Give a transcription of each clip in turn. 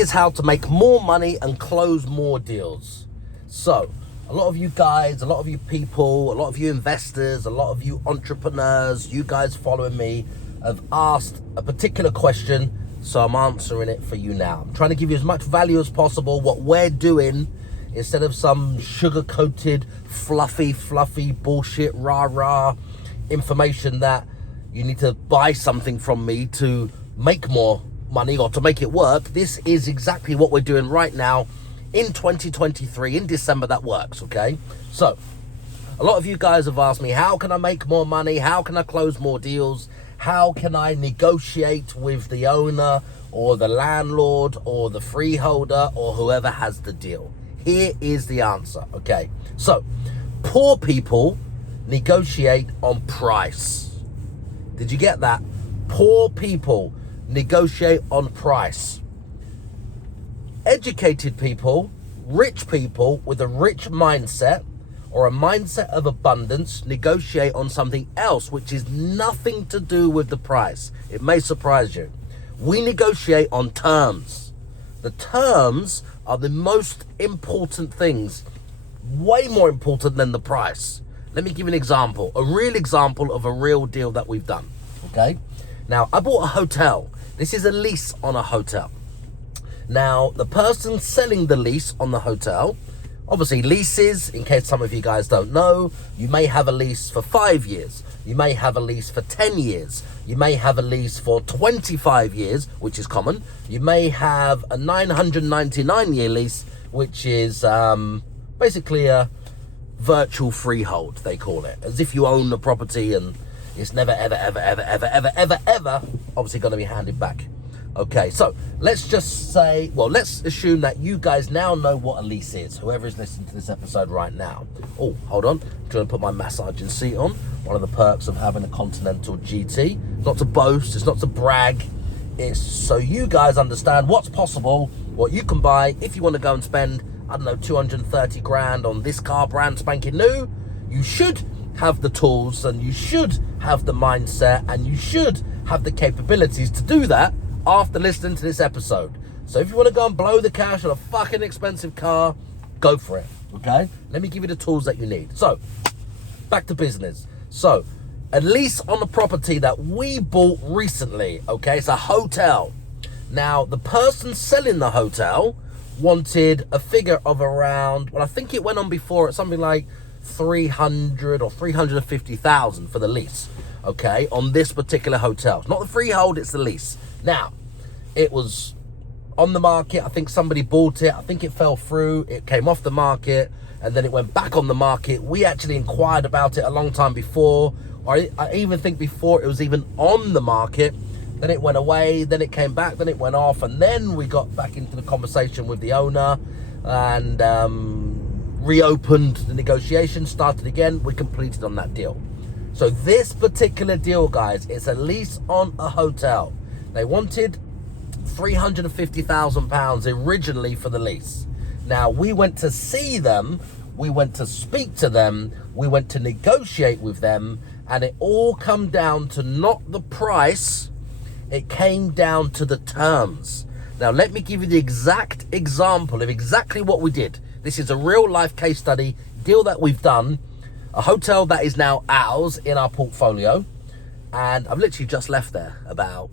Here's how to make more money and close more deals. So, a lot of you guys, a lot of you people, a lot of you investors, a lot of you entrepreneurs, you guys following me have asked a particular question, so I'm answering it for you now. I'm trying to give you as much value as possible, what we're doing, instead of some sugar-coated, fluffy bullshit, rah-rah information that you need to buy something from me to make more money or to make it work. This is exactly what we're doing right now in 2023, in December, that works, okay? So, a lot of you guys have asked me, how can I make more money? How can I close more deals? How can I negotiate with the owner or the landlord or the freeholder or whoever has the deal? Here is the answer, okay? So, poor people negotiate on price. Did you get that? Poor people negotiate on price. Educated people, rich people with a rich mindset or a mindset of abundance negotiate on something else which is nothing to do with the price. It may surprise you. We negotiate on terms. The terms are the most important things, way more important than the price. Let me give you an example, a real example of a real deal that we've done, okay? Now, I bought a hotel. This is a lease on a hotel. Now, the person selling the lease on the hotel, obviously leases, in case some of you guys don't know, you may have a lease for 5 years. You may have a lease for 10 years. You may have a lease for 25 years, which is common. You may have a 999-year lease, which is basically a virtual freehold, they call it. As if you own the property and it's never, ever, obviously going to be handed back. Okay, so let's just say, well, let's assume that you guys now know what a lease is, whoever is listening to this episode right now. Oh, hold on, I'm trying to put my massaging seat on. One of the perks of having a Continental GT. Not to boast, it's not to brag. It's so you guys understand what's possible, what you can buy if you want to go and spend, I don't know, 230 grand on this car, brand spanking new. You should have the tools and you should have the mindset and you should have the capabilities to do that after listening to this episode. So if you want to go and blow the cash on a fucking expensive car, go for it, okay? Let me give you the tools that you need. So, back to business. So, a lease on a property that we bought recently, okay? It's a hotel. Now, the person selling the hotel wanted a figure of around, well, I think it went on before at something like 300 or 350,000 for the lease, okay, on this particular hotel. It's not the freehold, it's the lease. Now, it was on the market. I think somebody bought it. I think it fell through. It came off the market and then it went back on the market. We actually inquired about it a long time before, or I even think before it was even on the market. Then it went away, then it came back, then it went off, and then we got back into the conversation with the owner and reopened the negotiation, started again. We completed on that deal. So this particular deal, guys, it's a lease on a hotel. They wanted £350,000 originally for the lease. Now, we went to see them, we went to speak to them, we went to negotiate with them, and it all come down to not the price, it came down to the terms. Now, let me give you the exact example of exactly what we did. This is a real life case study, deal that we've done, a hotel that is now ours in our portfolio, and I've literally just left there about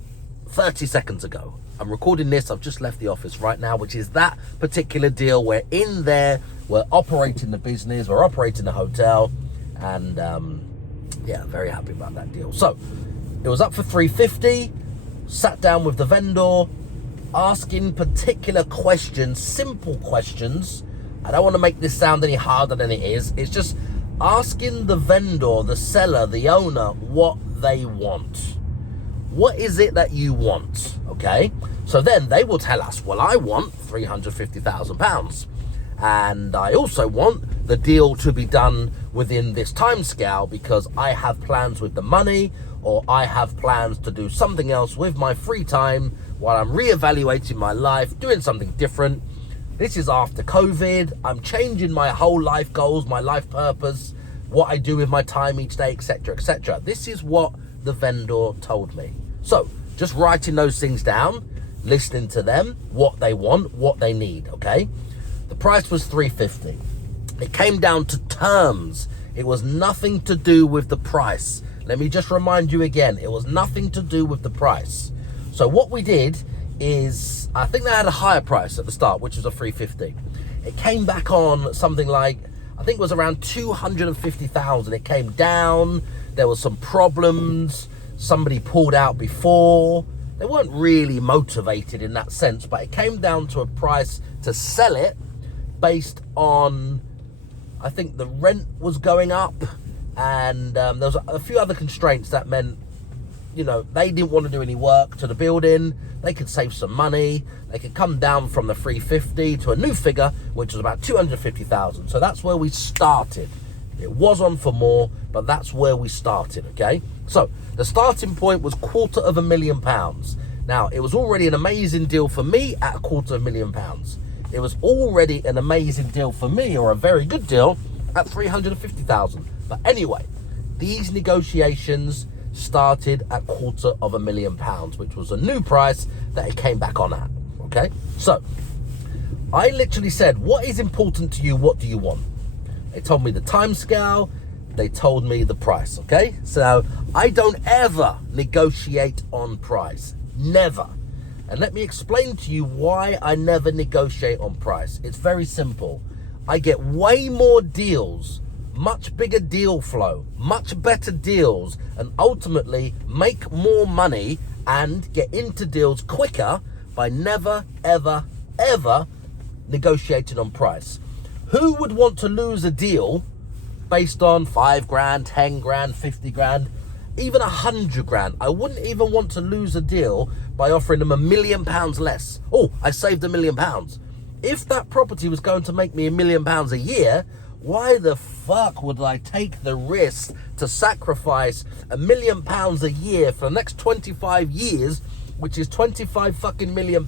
30 seconds ago. I'm recording this, I've just left the office right now, which is that particular deal. We're in there, we're operating the business, we're operating the hotel, and yeah, very happy about that deal. So, it was up for 350, sat down with the vendor, asking particular questions, simple questions. I don't want to make this sound any harder than it is. It's just asking the vendor, the seller, the owner, what they want. What is it that you want, okay? So then they will tell us, well, I want £350,000. And I also want the deal to be done within this time scale because I have plans with the money, or I have plans to do something else with my free time while I'm reevaluating my life, doing something different. This is after COVID. I'm changing my whole life goals, my life purpose, what I do with my time each day, etc., etc. This is what the vendor told me. So, just writing those things down. listening to them, what they want, what they need, okay? The price was $350. It came down to terms. It was nothing to do with the price. Let me just remind you again, it was nothing to do with the price. So what we did is, I think they had a higher price at the start, which was a $350. It came back on something like, I think it was around 250,000. It came down, there was some problems, somebody pulled out before. They weren't really motivated in that sense, but it came down to a price to sell it based on, I think the rent was going up, and there was a few other constraints that meant, you know, they didn't want to do any work to the building. They could save some money. They could come down from the 350 to a new figure, which was about 250,000. So that's where we started. It was on for more, but that's where we started, okay? So the starting point was £250,000. Now, it was already an amazing deal for me at £250,000. It was already an amazing deal for me, or a very good deal, at £350,000. But anyway, these negotiations started at £250,000, which was a new price that it came back on at, okay? So I literally said, what is important to you? What do you want? They told me the time scale. They told me the price, okay? So I don't ever negotiate on price, never. And let me explain to you why I never negotiate on price. It's very simple. I get way more deals, much bigger deal flow, much better deals, and ultimately make more money and get into deals quicker by never, ever, ever negotiating on price. Who would want to lose a deal based on 5 grand, 10 grand, 50 grand, even 100 grand? I wouldn't even want to lose a deal by offering them £1 million less. Oh, I saved £1 million. If that property was going to make me £1 million a year, why the fuck would I take the risk to sacrifice £1 million a year for the next 25 years, which is 25 fucking £1 million,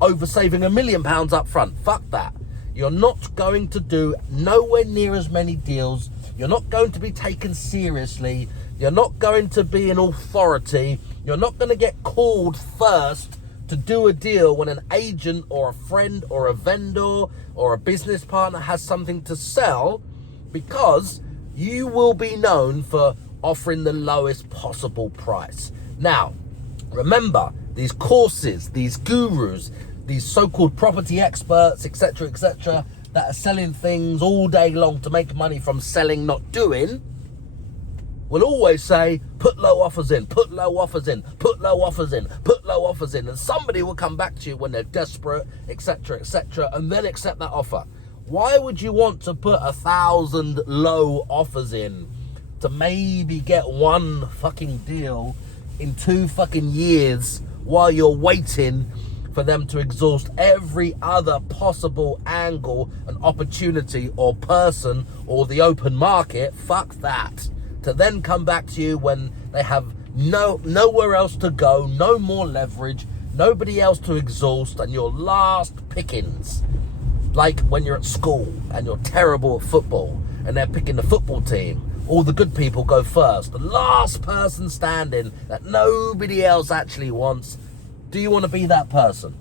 over saving £1 million up front? Fuck that. You're not going to do nowhere near as many deals. You're not going to be taken seriously. You're not going to be an authority. You're not going to get called first to do a deal when an agent or a friend or a vendor or a business partner has something to sell, because you will be known for offering the lowest possible price. Now, remember, these courses, these gurus, these so-called property experts, etc., that are selling things all day long to make money from selling, not doing, will always say, put low offers in, put low offers in, put low offers in, put low offers in. And somebody will come back to you when they're desperate, etc., and then accept that offer. Why would you want to put 1,000 low offers in to maybe get one fucking deal in 2 fucking years while you're waiting for them to exhaust every other possible angle and opportunity or person or the open market? Fuck that. To then come back to you when they have nowhere else to go, no more leverage, nobody else to exhaust, and your last pickings. Like when you're at school and you're terrible at football and they're picking the football team. All the good people go first. The last person standing that nobody else actually wants. Do you want to be that person?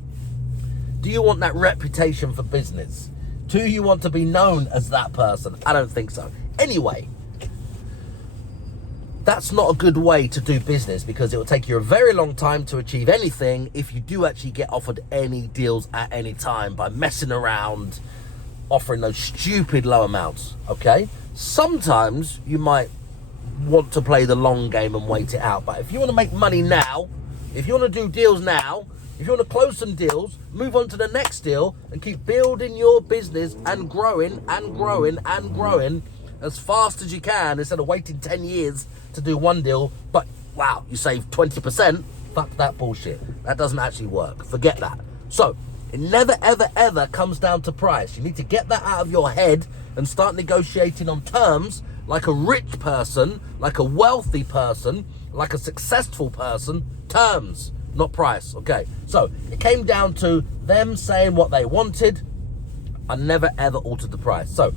Do you want that reputation for business? Do you want to be known as that person? I don't think so. Anyway, that's not a good way to do business, because it will take you a very long time to achieve anything if you do actually get offered any deals at any time by messing around, offering those stupid low amounts, okay? Sometimes you might want to play the long game and wait it out, but if you want to make money now, if you want to do deals now, if you want to close some deals, move on to the next deal and keep building your business and growing and growing and growing as fast as you can, instead of waiting 10 years to do one deal, but wow, you save 20%. Fuck that bullshit. That doesn't actually work. Forget that. So it never, ever, ever comes down to price. You need to get that out of your head and start negotiating on terms like a rich person, like a wealthy person, like a successful person. Terms, not price. Okay, so it came down to them saying what they wanted. I never, ever altered the price. So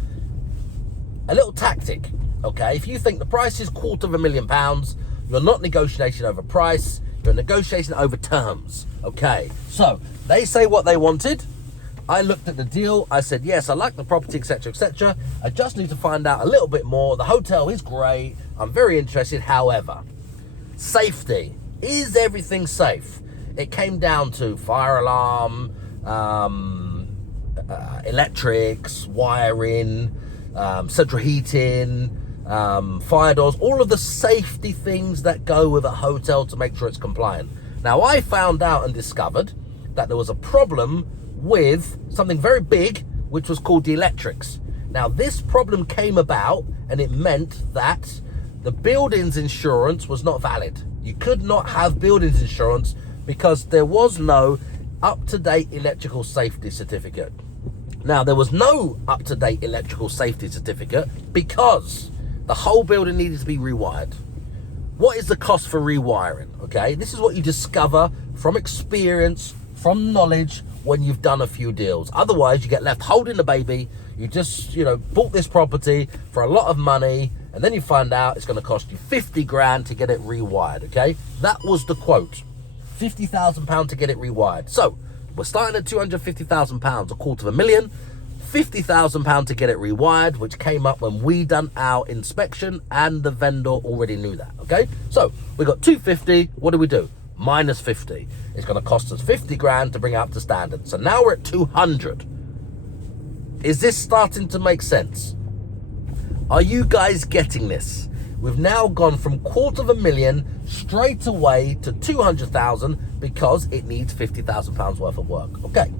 a little tactic, okay? If you think the price is £250,000, you're not negotiating over price. You're negotiating over terms. Okay, so they say what they wanted. I looked at the deal. I said, yes, I like the property, etc., etc. I just need to find out a little bit more. The hotel is great. I'm very interested. However, safety. Is everything safe? It came down to fire alarm, electrics, wiring, central heating, fire doors, all of the safety things that go with a hotel to make sure it's compliant. Now, I found out and discovered that there was a problem with something very big, which was called the electrics. Now, this problem came about, and it meant that the building's insurance was not valid. You could not have buildings insurance because there was no up-to-date electrical safety certificate. Now, there was no up-to-date electrical safety certificate because the whole building needed to be rewired. What is the cost for rewiring? Okay, this is what you discover from experience, from knowledge, when you've done a few deals. Otherwise, you get left holding the baby. You just, bought this property for a lot of money, and then you find out it's going to cost you 50 grand to get it rewired, okay? That was the quote. £50,000 to get it rewired. So, we're starting at £250,000, £250,000, £50,000 to get it rewired, which came up when we done our inspection, and the vendor already knew that, okay? So, we got 250, what do we do? Minus 50. It's going to cost us 50 grand to bring it up to standard. So now we're at 200. Is this starting to make sense? Are you guys getting this? We've now gone from £250,000 straight away to 200,000 because it needs £50,000 worth of work. Okay.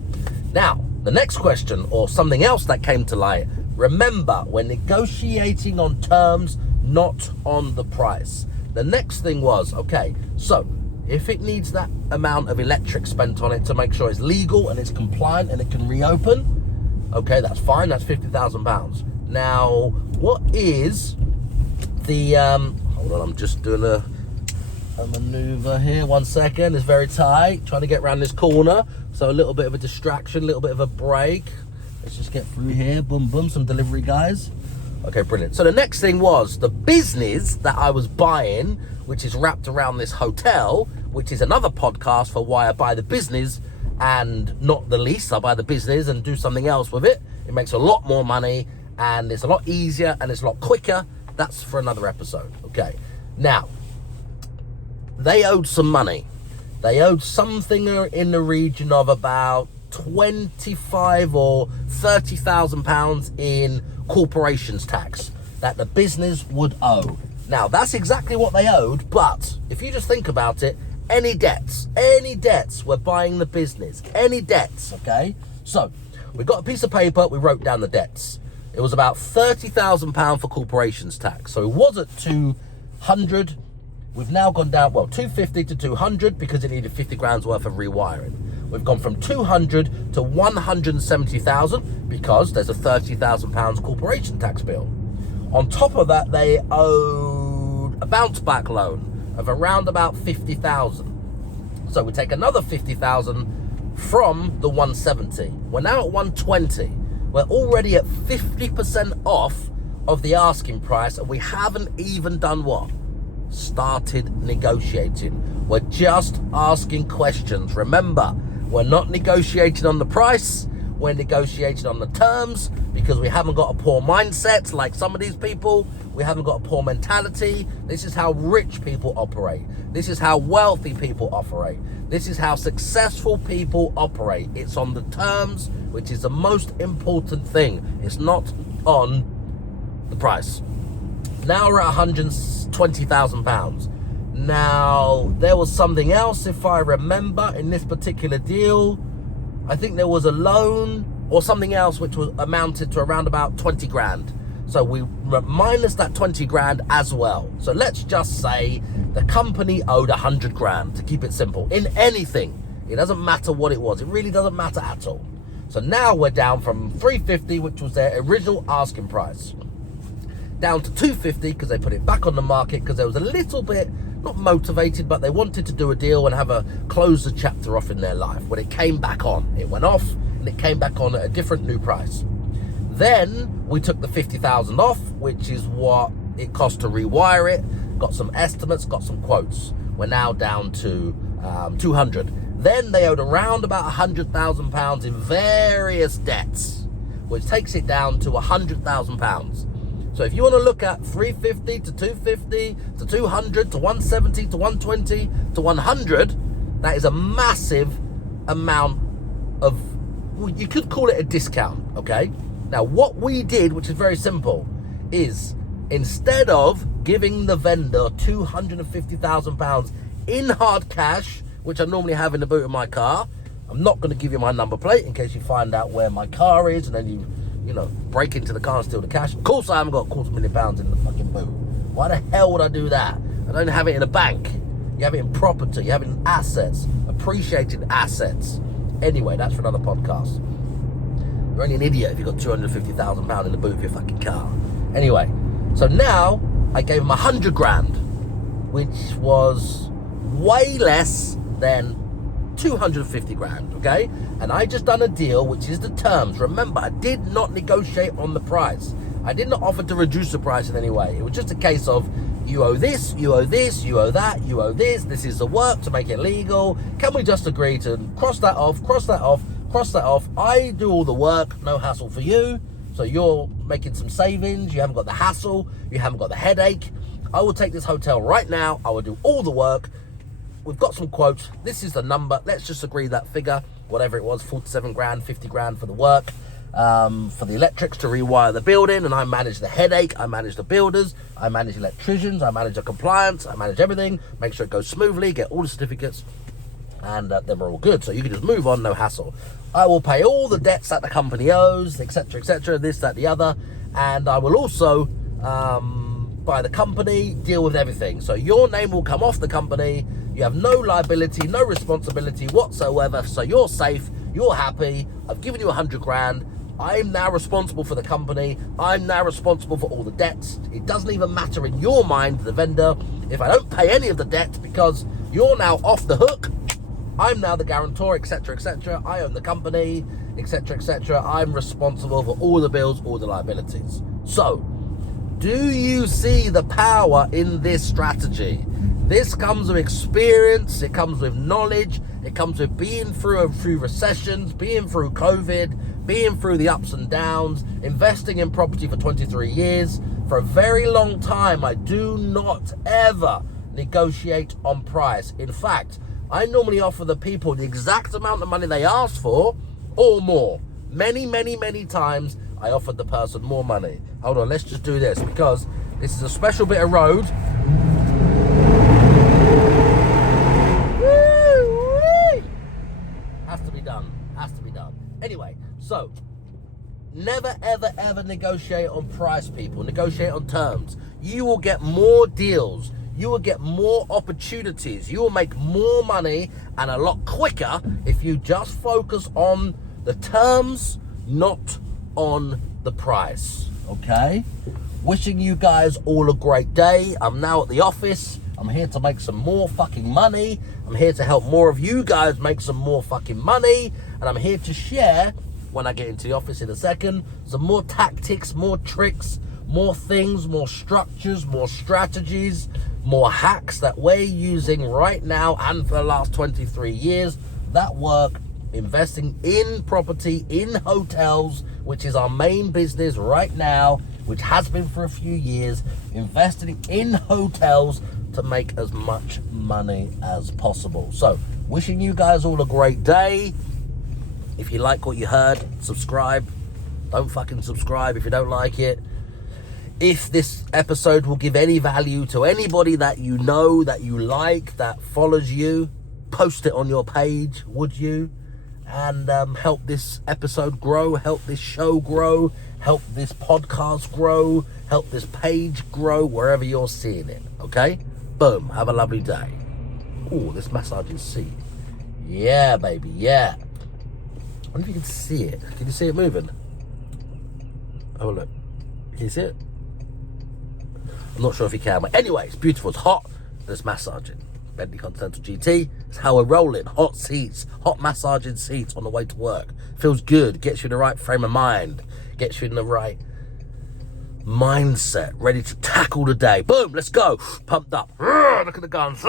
Now, the next question, or something else that came to light, remember, we're negotiating on terms, not on the price. The next thing was, okay, so if it needs that amount of electric spent on it to make sure it's legal and it's compliant and it can reopen, okay, that's fine, that's £50,000. Now, what is the, hold on, I'm just doing a maneuver here, 1 second, it's very tight, trying to get around this corner, so a little bit of a distraction, a little bit of a break. Let's just get through here, boom, boom, some delivery guys. Okay, brilliant. So the next thing was the business that I was buying, which is wrapped around this hotel, which is another podcast for why I buy the business and not the lease. I buy the business and do something else with it. It makes a lot more money and it's a lot easier and it's a lot quicker. That's for another episode. Okay. Now, they owed some money. They owed something in the region of about 25 or 30,000 pounds in corporations tax that the business would owe. Now, that's exactly what they owed, but if you just think about it, any debts were buying the business, any debts, okay? So, we got a piece of paper, we wrote down the debts. It was about £30,000 for corporations tax. So it was at 200. We've now gone down, 250 to 200 because it needed 50 grand's worth of rewiring. We've gone from 200 to 170,000 because there's a £30,000 corporation tax bill. On top of that, they owed a bounce back loan of around about 50,000. So we take another 50,000 from the 170. We're now at 120. We're already at 50% off of the asking price, and we haven't even done what? Started negotiating. We're just asking questions. Remember, we're not negotiating on the price, we're negotiating on the terms, because we haven't got a poor mindset like some of these people. We haven't got a poor mentality. This is how rich people operate. This is how wealthy people operate. This is how successful people operate. It's on the terms, which is the most important thing. It's not on the price. Now we're at £120,000. Now, there was something else, if I remember, in this particular deal. I think there was a loan or something else which was amounted to around about 20 grand. So we minus that 20 grand as well. So let's just say the company owed 100 grand, to keep it simple. In anything, it doesn't matter what it was. It really doesn't matter at all. So now we're down from 350, which was their original asking price, down to 250 because they put it back on the market because there was a little bit, not motivated, but they wanted to do a deal and have a close the chapter off in their life. When it came back on, it went off and it came back on at a different new price. Then we took the 50,000 off, which is what it cost to rewire it. got some estimates, got some quotes. We're now down to 200. Then they owed around about £100,000 in various debts, which takes it down to £100,000. So if you want to look at 350 to 250 to 200 to 170 to 120 to 100, that is a massive amount of, well, you could call it a discount, okay? Now, what we did, which is very simple, is instead of giving the vendor £250,000 in hard cash, which I normally have in the boot of my car, I'm not going to give you my number plate in case you find out where my car is and then you break into the car and steal the cash. Of course, I haven't got £250,000 in the fucking boot. Why the hell would I do that? I don't have it in a bank. You have it in property. You have it in assets, appreciated assets. Anyway, that's for another podcast. You're only an idiot if you've got £250,000 in the boot of your fucking car. Anyway, so now I gave him 100 grand, which was way less than 250 grand, okay? And I just done a deal, which is the terms. Remember, I did not negotiate on the price. I did not offer to reduce the price in any way. It was just a case of, you owe this, you owe this, you owe that, you owe this is the work to make it legal. Can we just agree to cross that off, cross that off, cross that off? I do all the work, no hassle for you. So you're making some savings, you haven't got the hassle, you haven't got the headache. I will take this hotel right now, I will do all the work. We've got some quotes, this is the number, let's just agree that figure, whatever it was, 47 grand, 50 grand for the work, for the electrics to rewire the building, and I manage the headache, I manage the builders, I manage electricians, I manage the compliance, I manage everything, make sure it goes smoothly, get all the certificates, and then we're all good. So you can just move on, no hassle. I will pay all the debts that the company owes, etc., this, that, the other, and I will also by the company, deal with everything. So your name will come off the company. You have no liability, no responsibility whatsoever. So you're safe, you're happy. I've given you 100 grand. I'm now responsible for the company. I'm now responsible for all the debts. It doesn't even matter in your mind, the vendor, if I don't pay any of the debt, because you're now off the hook. I'm now the guarantor, etc. I own the company, etc. I'm responsible for all the bills, all the liabilities. So, do you see the power in this strategy? This comes with experience, it comes with knowledge, it comes with being through recessions, being through COVID, being through the ups and downs, investing in property for 23 years. For a very long time, I do not ever negotiate on price. In fact, I normally offer the people the exact amount of money they asked for or more. Many times I offered the person more money. Hold on, let's just do this because this is a special bit of road. Has to be done. Anyway, so never ever negotiate on price, people. Negotiate on terms. You will get more deals. You will get more opportunities. You will make more money and a lot quicker if you just focus on the terms, not on the price. Okay? Wishing you guys all a great day. I'm now at the office. I'm here to make some more fucking money. I'm here to help more of you guys make some more fucking money. And I'm here to share, when I get into the office in a second, some more tactics, more tricks, more things, more structures, more strategies, more hacks that we're using right now and for the last 23 years that work. Investing in property, in hotels, which is our main business right now, which has been for a few years. Investing in hotels to make as much money as possible. So, wishing you guys all a great day. If you like what you heard, subscribe. Don't fucking subscribe if you don't like it. If this episode will give any value to anybody that you know, that you like, that follows you, post it on your page, would you? And help this episode grow, help this show grow, help this podcast grow, help this page grow, wherever you're seeing it, okay? Boom, have a lovely day. Oh, this massaging seat. Yeah, baby, yeah. I wonder if you can see it. Can you see it moving? Oh, look. Can you see it? I'm not sure if you can, but anyway, it's beautiful, it's hot, and it's massaging. Bentley Continental GT, it's how we're rolling. Hot seats, hot massaging seats on the way to work. Feels good, gets you in the right frame of mind, gets you in the right mindset, ready to tackle the day. Boom, let's go. Pumped up. Look at the guns.